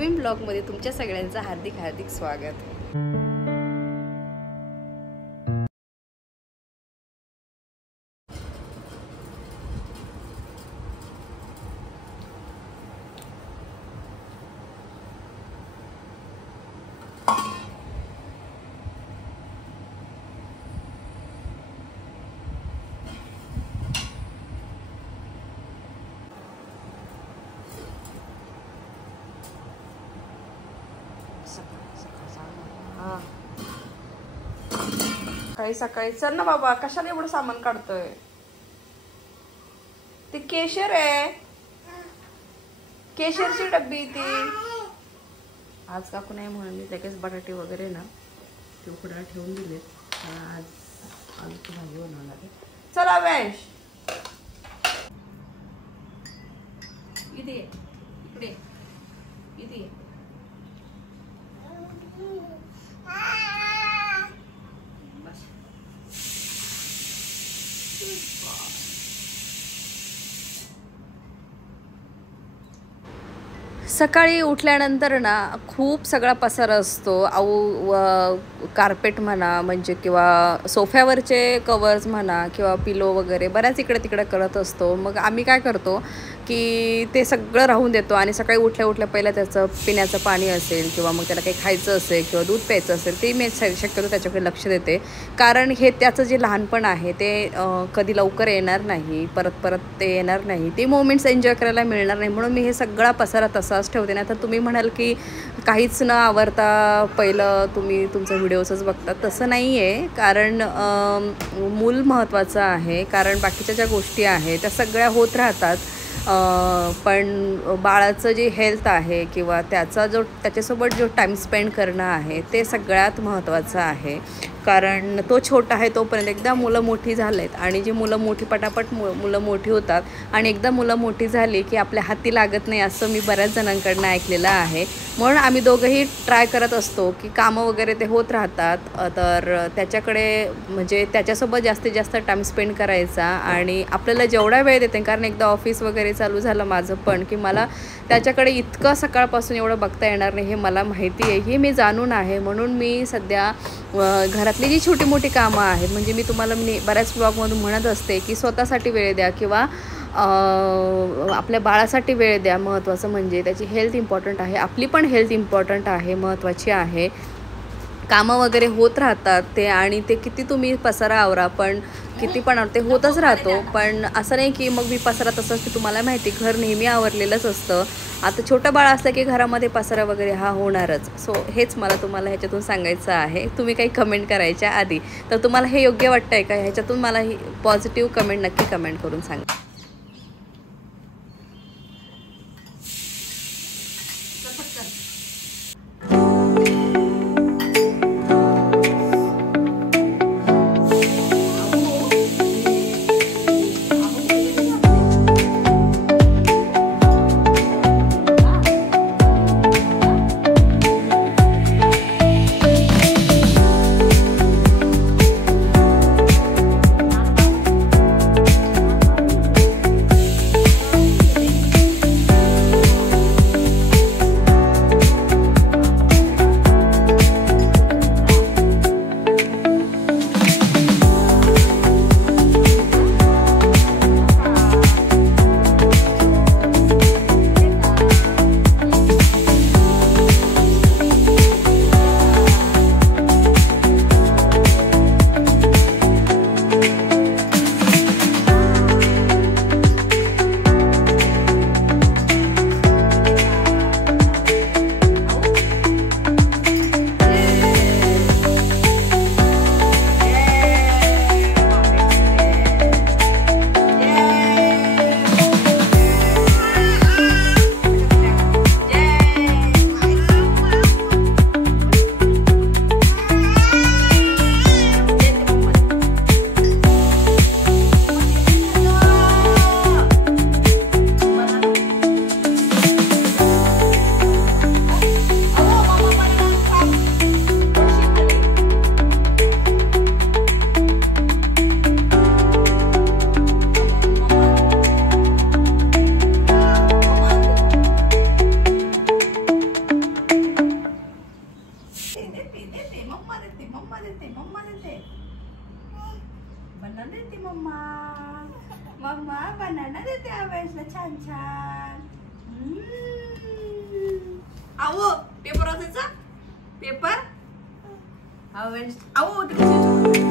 मोहीम ब्लॉगमध्ये तुमच्या सगळ्यांचं हार्दिक हार्दिक स्वागत. सकाळी सकाळी चल ना बाबा, कशाला एवढं सामान काढतोय? ते केशर आहे, केशरची डब्बी ती. आज काकू नाही म्हणून मी लगेच बटाटे वगैरे ना ते उकडायला ठेवून दिले. आज आलूची भाजी बनवणार आहे. चला वैश इथे इकडे इथे. सकाळी उठल्यानंतर ना खूप सगळा पसारा असतो. कार्पेट म्हणा म्हणजे किंवा सोफ्यावरचे कवर्स म्हणा किंवा पिलो वगैरे बऱ्याच इकडे तिकडे करत असतो. मग आम्ही काय करतो की ते सगळं राहून देतो आणि सकाळी उठल्या उठल्या पहिलं त्याचं पिण्याचं पाणी असेल किंवा मग त्याला काही खायचं असेल किंवा दूध प्यायचं असेल ते मी शक्यतो त्याच्याकडे लक्ष देते. कारण हे त्याचं जे लहानपण आहे ते कधी लवकर येणार नाही, परत परत ते येणार नाही, ते मोमेंट्स एन्जॉय करायला मिळणार नाही. म्हणून मी हे सगळा पसारा तसाच ठेवते. नाही तर तुम्ही म्हणाल की काहीच न आवरता पहिलं तुम्ही तुमचं व्हिडिओजच बघता. तसं नाही आहे. कारण मूल महत्त्वाचं आहे. कारण बाकीच्या ज्या गोष्टी आहेत त्या सगळ्या होत राहतात. पण बाळाचं जे हेल्थ आहे किंवा त्याच्यासोबत जो टाईम स्पेंड करणं आहे ते सगळ्यात महत्त्वाचं आहे. कारण तो छोटा आहे तोपर्यंत एकदा मुलं मोठी झालेत आणि जी मुलं मोठी पटापट मुलं मोठी होतात आणि एकदा मुलं मोठी झाली की आपल्या हाती लागत नाही असं मी बऱ्याच जणांकडनं ऐकलेलं आहे. म्हणून आम्ही दोघंही ट्राय करत असतो की कामं वगैरे ते होत राहतात तर त्याच्याकडे म्हणजे त्याच्यासोबत जास्तीत जास्त टाईम स्पेंड करायचा आणि आपल्याला जेवढा वेळ देते. कारण एकदा ऑफिस वगैरे चालू झालं माझं पण की मला त्याच्याकडे इतकं सकाळपासून एवढं बघता येणार नाही हे मला माहिती आहे, हे मी जाणून आहे. म्हणून मी सध्या घरातली जी छोटी मोठी कामं आहेत म्हणजे मी तुम्हाला बऱ्याच ब्लॉगमधून म्हणत असते की स्वतःसाठी वेळ द्या किंवा आपल्या बाळासाठी वेळ द्या. महत्त्वाचं म्हणजे त्याची हेल्थ इम्पॉर्टंट आहे, आपली पण हेल्थ इम्पॉर्टंट आहे, महत्त्वाची आहे. कामं वगैरे होत राहतात ते आणि ते किती तुम्ही पसारा आवरा पण किती पण ते होतच राहतो. पण असं नाही की मग मी पसारा तसंच की तुम्हाला माहिती घर नेहमी आवरलेलंच असतं. आता छोटं बाळ असलं की घरामध्ये पसारा वगैरे हा होणारच. सो हेच मला तुम्हाला ह्याच्यातून सांगायचं आहे. तुम्ही काही कमेंट करायच्या आधी तर तुम्हाला हे योग्य वाटतं आहे का ह्याच्यातून मला ही पॉझिटिव्ह कमेंट नक्की कमेंट करून सांगा. बनाना देते मम्मा. मम्मा बनाना देते अवेशला छान छान. आओ पेपर वाचायचा पेपर. अवेश आओ तिकडे.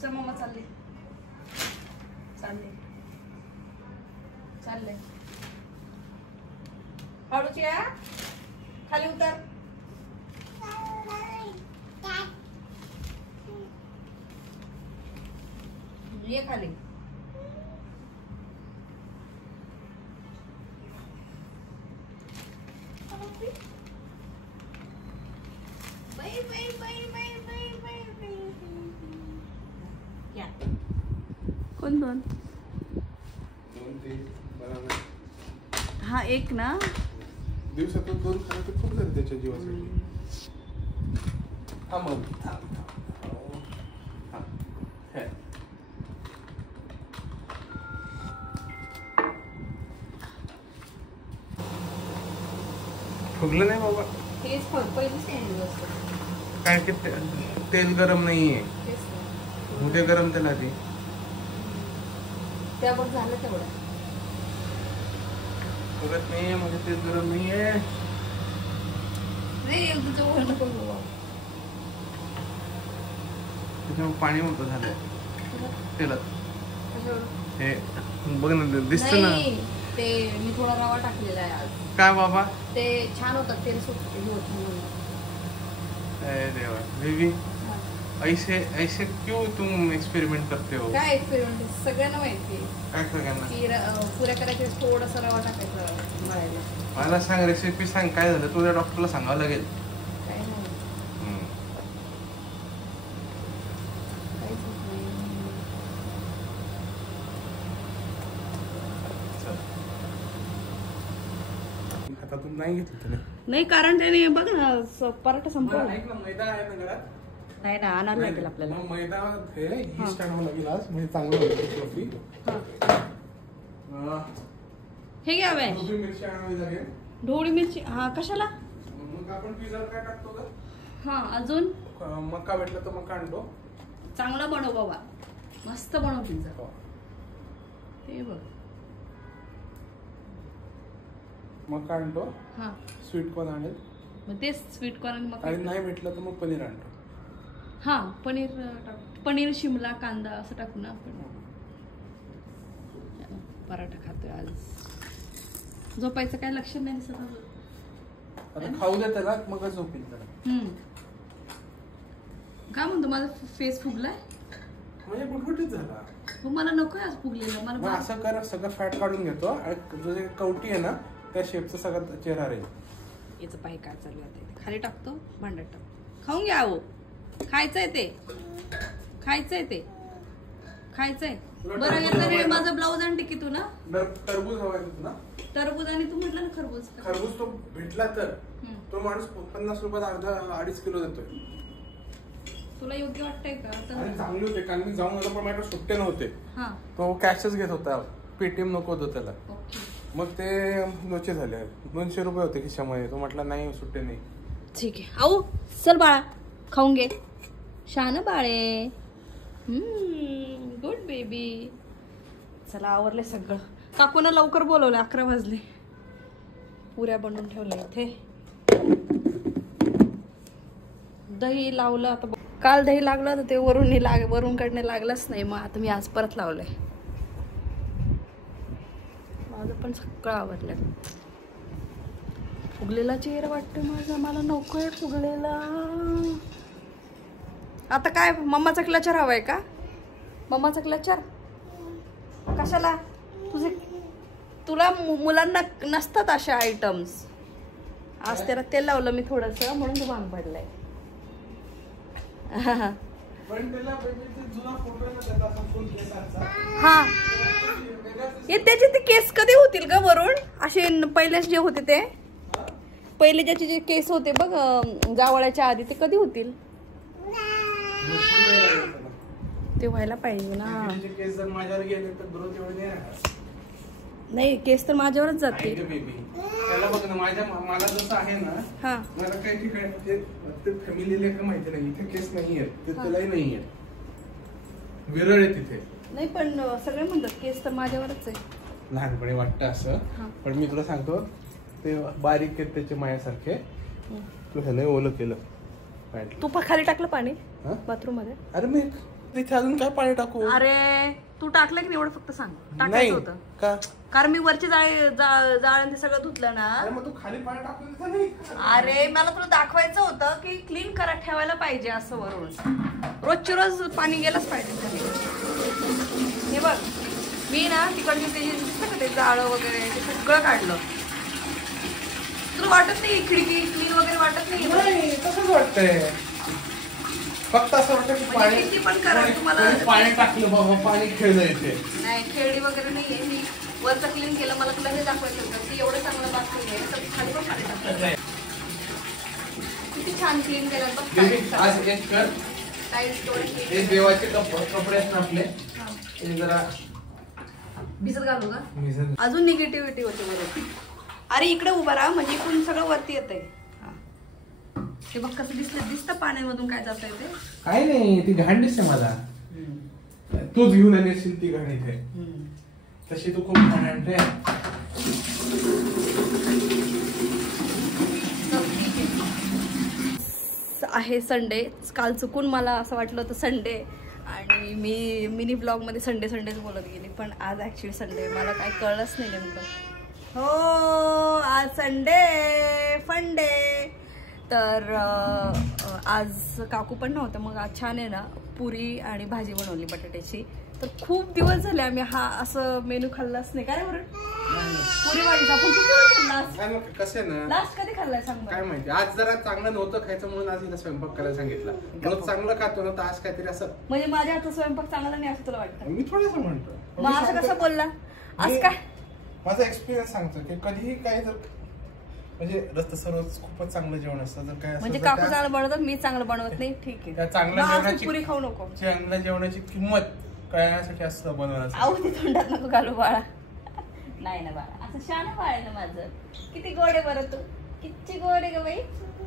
चल मम्मा चालले चालले चालले हळूच या खाली उतर ये खाली कोण दोन हा एक ना दिवसातून करून खाणं तर खूप झालं त्याच्या जीवासाठी हा मग फुगलं नाही बाबा हेच पहिलीच काय की तेल गरम नाहीये उद्या गरम त्याला आधी त्या बघ झालं तेवढं. बघत नाही म्हणजे ते गरम नाहीये. तुझं वर नको बाबा. त्याच्यामुळे पाणी होतं झालं तेलात. हे बघ ना दिसतं ना. ते मी थोडा रवा टाकलेला आहे आज. काय बाबा ते छान होतं तेल सुटते होत म्हणून. अरे देवा बेबी ऐसे ऐसे क्यों तुम एक्सपेरिमेंट करते हो? काय एक्सपेरिमेंट सगळ्यांना माहिती काय सगळ्यांना की पुऱ्या करायचे थोडासा रवा टाकायचा मळायला. मला सांग रेसिपी सांग काय झालं तुझ्या डॉक्टरला सांगावं लागेल. काय नाही काहीच होत नाही. हातातून नाही घेतलं त्याने. नाही कारण त्याने बघ ना पराठा संपवला. ऐक ना मैदा आहे ना घरात. नाही ना आणायला लागेल आपल्याला. मग मैदा हे यीस्ट आणावं लागेल आज म्हणजे चांगलं होईल कॉफी. हे घ्यावे ढोबळी मिरची आणावी लागेल. ढोबळी मिरची हा कशाला. मग आपण पिझ्झा काय टाकतो का? हा अजून मका भेटला तर मका आणतो. चांगला बनव बाबा मस्त बनव पिझ्झा. ते बघ मका आणतो. हा स्वीट कॉर्न आणेल. मग ते स्वीट कॉर्न मग आणि नाही भेटलं तर मग पनीर आणतो. हा पनीर टाक. पनीर शिमला कांदा असं टाकू ना आपण. पराठा खातोय आज. झोपायचं काय लक्ष नाही दिसत अजून. आता खाऊ द्या त्याला मग झोपेल त्याला. काय म्हणतो माझा फेस फुगलाय म्हणजे गुटगुटीत झाला. मग मला नकोय आज फुगलेलं. मग मला असं कर सगळं फॅट काढून घेतो आणि तुझे कवटी आहे ना त्या शेपचा सगळा चेहरा राहील. याचं पाय काय चालू आहे खाली टाकतो भांड्यात टाक. खाऊन घ्या हो. खायचंय ते खायचंय ते खायचंय. बरं येतं माझा ब्लाऊज आणि टिकी तू ना. टरबूज हवाय तुला. टरबूज आणि तू म्हटलं ना खरबूज. खरबूज तो भेटला तर तो माणूस 50 रुपयात अर्धा 2.5 किलो देतोय. तुला योग्य वाटतंय का. आणि चांगले होते कारण मी जाऊन आलो पण माझ्याकडे सुट्टे नव्हते. तो कॅशच घेत होता. पेटीएम नको होतं त्याला. मग ते लोचे झाले. 200 रुपये होते खिशामध्ये. तो म्हटला नाही सुट्टे नाही. ठीक आहे आऊ चल बाळा खाऊन घे. शान बाळे. Good baby. चला आवरले सगळं. काकूना लवकर बोलवलं 11 वाजले. पुऱ्या बनवून ठेवल्या इथे. दही लावलं आता. काल दही लागलं तर ते वरून कडने लागलंच नाही. मग आता मी आज परत लावलंय. माझं पण सगळं आवडलं. फुगलेला चेहरा वाटतोय माझा. मला नकोय फुगलेला. आता काय मम्माचा क्लचर हवाय का. मम्माचा क्लचर कशाला. तुला मुलांना नसतात अशा आयटम्स. आज त्याला तेल लावलं मी थोडंसं म्हणून तो भांग पडलाय. हा त्याचे ते केस कधी होतील ग वरून. असे पहिलेच जे होते ते पहिले ज्याचे जे केस होते बघ जावळाच्या आधी ते कधी होतील. ते व्हायला पाहिजे ना. केस जर माझ्यावर गेले तर ग्रोथ एवढे नाही. केस तर माझ्यावरच जाते. त्याला बघ ना मला जसं आहे ना. मला काही ठिकाणी ते फॅमिलीला का माहिती नाही. इथे केस नाहीये ते तुलाही नाहीये. विरळ आहे तिथे. नाही पण सगळे म्हणतात केस तर माझ्यावरच आहे. लहानपणी वाटतं असं. पण मी तुला सांगतो ते बारीक आहेत त्याचे मायासारखे. तू ह्याला ओलं केलं. तू खाली टाकलं पाणी बाथरूम मध्ये. अरे मी तिथे अजून काय पाणी टाकू. अरे तू टाकलं की एवढं फक्त सांग. टाकायचं होतं का. कारण मी वरचे जाळ्याने सगळं धुतलं ना. मग तू खाली पाणी टाकून नाही. अरे मला तुला दाखवायचं होतं की क्लीन करत ठेवायला पाहिजे असं वरून. रोजचे रोज पाणी गेलंच पाहिजे खाली. हे बघ मी ना तिकडचे ते दिसतं का ते जाळं वगैरे ते सगळं काढलं. तुला वाटत नाही खिडकी क्लीन वगैरे वाटत नाही. तसंच वाटतंय. फक्त असं वाटतं की पाणी टाकलं बाबा पाणी खेळलं इथे. नाही खेळणी वगैरे नाहीये. मी वरचं क्लीन केलं. मला तुला हे दाखवायचं होतं की एवढं चांगलं बाथरूम आहे तर खाली पण पाणी टाकलं. किती छान क्लीन केलं बघ. आज एक कर. हे देवाचे कपडे आहेत ना आपले ते जरा भिजत घालू का. अजून निगेटिव्हिटी होते बरोबर. अरे इकडे उभा राहा म्हणजे इकडून सगळं वरती येतंय. हे बघ कसं दिसतं पाण्यामधून काय जात आहे ते. काय नाही ती घाण दिसते मला. तूच घेऊन आली असेल ती घाण इथे. तशी तू खूप म्हणते. आहे संडे. काल चुकून मला असं वाटलं होतं संडे आणि मी मिनी ब्लॉगमध्ये संडेच बोलत गेली, पण आज ॲक्च्युली संडे. मला काय कळलंच नाही नेमकं. हो आज संडे फंडे. तर आज काकू पण नव्हतं, मग आज छान आहे ना पुरी आणि भाजी बनवली बटाट्याची. तर खूप दिवस झाले आम्ही हा असं मेनू खाल्लाच नाही. काय बरं पुरी भाजी आपण किती वेळ खाल्ला? कसं ना लास्ट कधी खाल्लाय सांग काय माहिती. आज जरा चांगलं नव्हतं खायचं म्हणून आज हिला स्वयंपाक करायला सांगितलं. रोज चांगलं खातो ना, तर आज काहीतरी असं. म्हणजे माझ्या हातचा स्वयंपाक चांगला नाही असं तुला वाटतं? मी थोडंसं म्हणतो. मग असं कसं बोलला आज? काय माझा एक्सपिरियन्स सांगतो की कधीही काय जर म्हणजे तसं रोज खूपच चांगलं जेवण असतं. जर काय म्हणजे काकू चांगलं बनवतात, मी चांगलं बनवत नाही. ठीक आहे, त्या चांगल्या जेवणाची पुरी खाऊ नको. चांगल्या जेवणाची किंमत कळण्यासाठी असतं बनवायचं. आऊ ते तोंडात नको घालू बाळा. नाही ना बाळा, असं शान बाळ आहे ना माझं. किती गोड आहे बरं तू, किती गोड आहे ग बाई,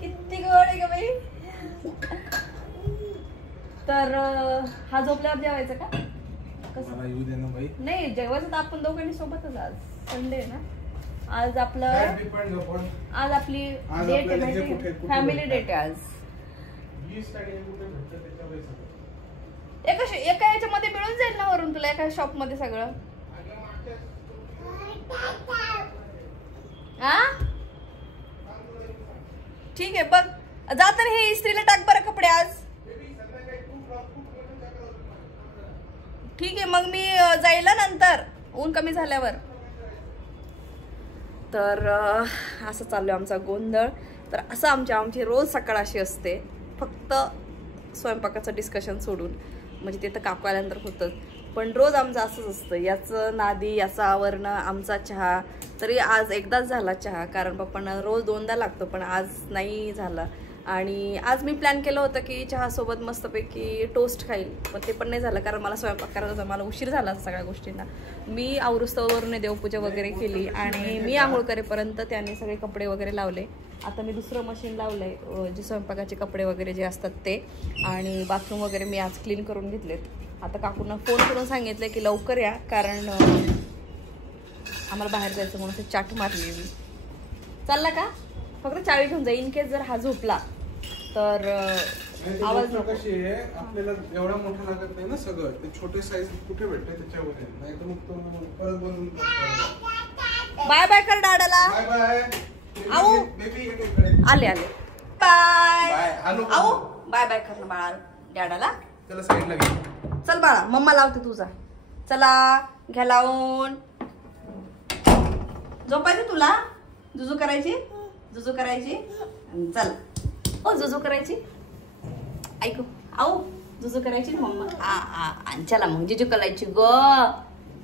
किती गोड आहे ग बाई. तर हा झोपल्यावर जेवायचं का? मला येऊ दे ना बाई. नाही जेवायचं तर आपण दोघांनी सोबतच. आज संडे ना, आज आपलं आज आपली डेट आहे, फॅमिली डेट आहे आज. एका याच्यामध्ये मिळून जाईल ना वरून तुला, एका शॉप मध्ये सगळं. ठीक आहे बघ. जाताना हे इस्त्रीला टाक बरं कपडे आज. ठीक आहे मग मी जाईल नंतर ऊन कमी झाल्यावर. तर असं चालू आहे आमचा गोंधळ. तर असं आमची रोज सकाळ अशी असते, फक्त स्वयंपाकाचं डिस्कशन सोडून. म्हणजे ते तर काकू आल्यानंतर होतंच, पण रोज आमचं असंच असतं. याचं नादी याचं आवरणं, आमचा चहा. तरी आज एकदाच झाला चहा, कारण पप्पांना रोज 2दा लागतो, पण आज नाही झाला. आणि आज मी प्लॅन केलं होतं की चहासोबत मस्तपैकी टोस्ट खाईल, पण ते पण नाही झालं कारण मला स्वयंपाक करायचा होता. मला उशीर झाला सगळ्या गोष्टींना. मी आवरुस्तवरून देवपूजा वगैरे केली आणि मी आंघोळ करेपर्यंत त्यांनी सगळे कपडे वगैरे लावले. आता मी दुसरं मशीन लावलंय, जे स्वयंपाकाचे कपडे वगैरे जे असतात ते. आणि बाथरूम वगैरे मी आज क्लीन करून घेतलेत. आता काकूंना फोन करून सांगितलं की लवकर या, कारण आम्हाला बाहेर जायचं म्हणून ते चाट मारली मी. चालला का? फक्त चावी घेऊन जा, इन केस जर हा झोपला तर आवाज नको. आपल्याला एवढा मोठा लागत नाही ना सगळं. ते छोटे साईज कुठे भेटते त्याच्यावर नाही तर मग परत बनवून. बाय बाय कर डाडाला. Bye bye. आऊ आले आले. बाय आऊ बाय बाय कर ना बाळा डाडाला. त्याला साईडला घे. चल बाळा मम्मा लावते तुझा. चला घ्या लावून. झोपायचं तुला? जुजू करायची? जुजू करायची? चल ओ जुजू करायची. ऐकू आऊ जुजू करायची ना मम्मा. चला मग जिजू करायची ग.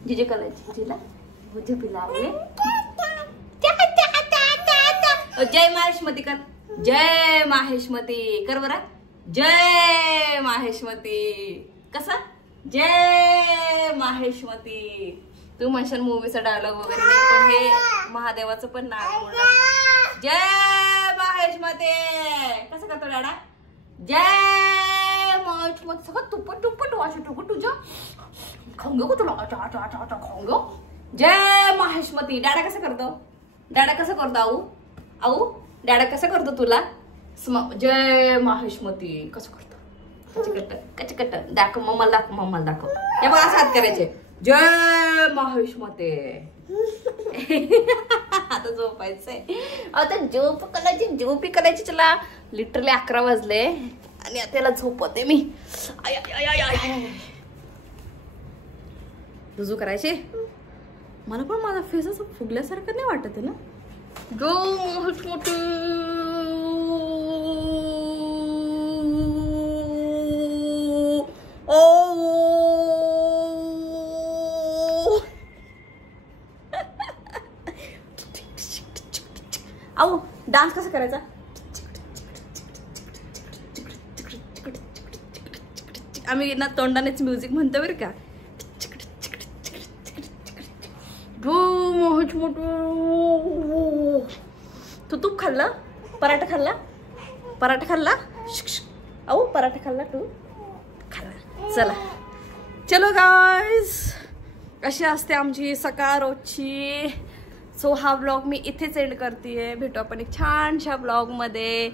जिजू करायची तिला बुजू पिलावले. जय माहेशमती कर. जय माहेशमती कर बरा. जय माहेशमती. कसा? जय माहेशमती. तू म्हणशील मूवीचा डायलॉग वगैरे नाही, पण हे महादेवाचं पण नाव. जय माहेशमती. कसं करतो डाडा? जय माहेशमती. सगळं तुपट तुपट वाशू टुकट तुझ्या खाऊन घेऊ तुला. खाऊन घेऊ. जय माहेशमती. डाडा कसं करतो? डाडा कसं करतो? आऊ आऊ डाडा कसं करतो तुला? जय माहेशमती कसं करतो? कच दाखव मम्माला. दाखव मम्माला दाखव. हे बघ असं हात करायचे. जय माहेशमती. आता झोपायचंय. आता झोपी करायची तुला. लिटरली 11 वाजले आणि त्याला झोपते मी. रुजू करायची. मला पण माझा फेस असं फुगल्यासारखं नाही वाटत आहे ना. गो माहेशमती. आओ डान्स कसा करायचा? आम्ही ना तोंडानेच म्युझिक म्हणतो बरं का. तू तूप खाल्ला? पराठा खाल्ला? पराठा खाल्ला? आओ पराठा खाल्ला तू? खाल्ला. चला चलो गाइस अशी असते आमची सकाळ रोजची. सो हा ब्लॉग मी इथेच एंड करते. भेटू आपण एक छानशा ब्लॉगमध्ये.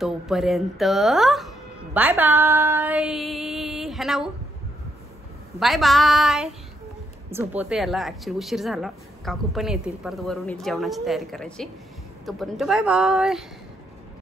तोपर्यंत बाय बाय. है ना वो, बाय बाय. झोपवते याला, ॲक्च्युली उशीर झाला. काकू पण येतील परत वरून, जेवणाची तयारी करायची. तोपर्यंत बाय बाय.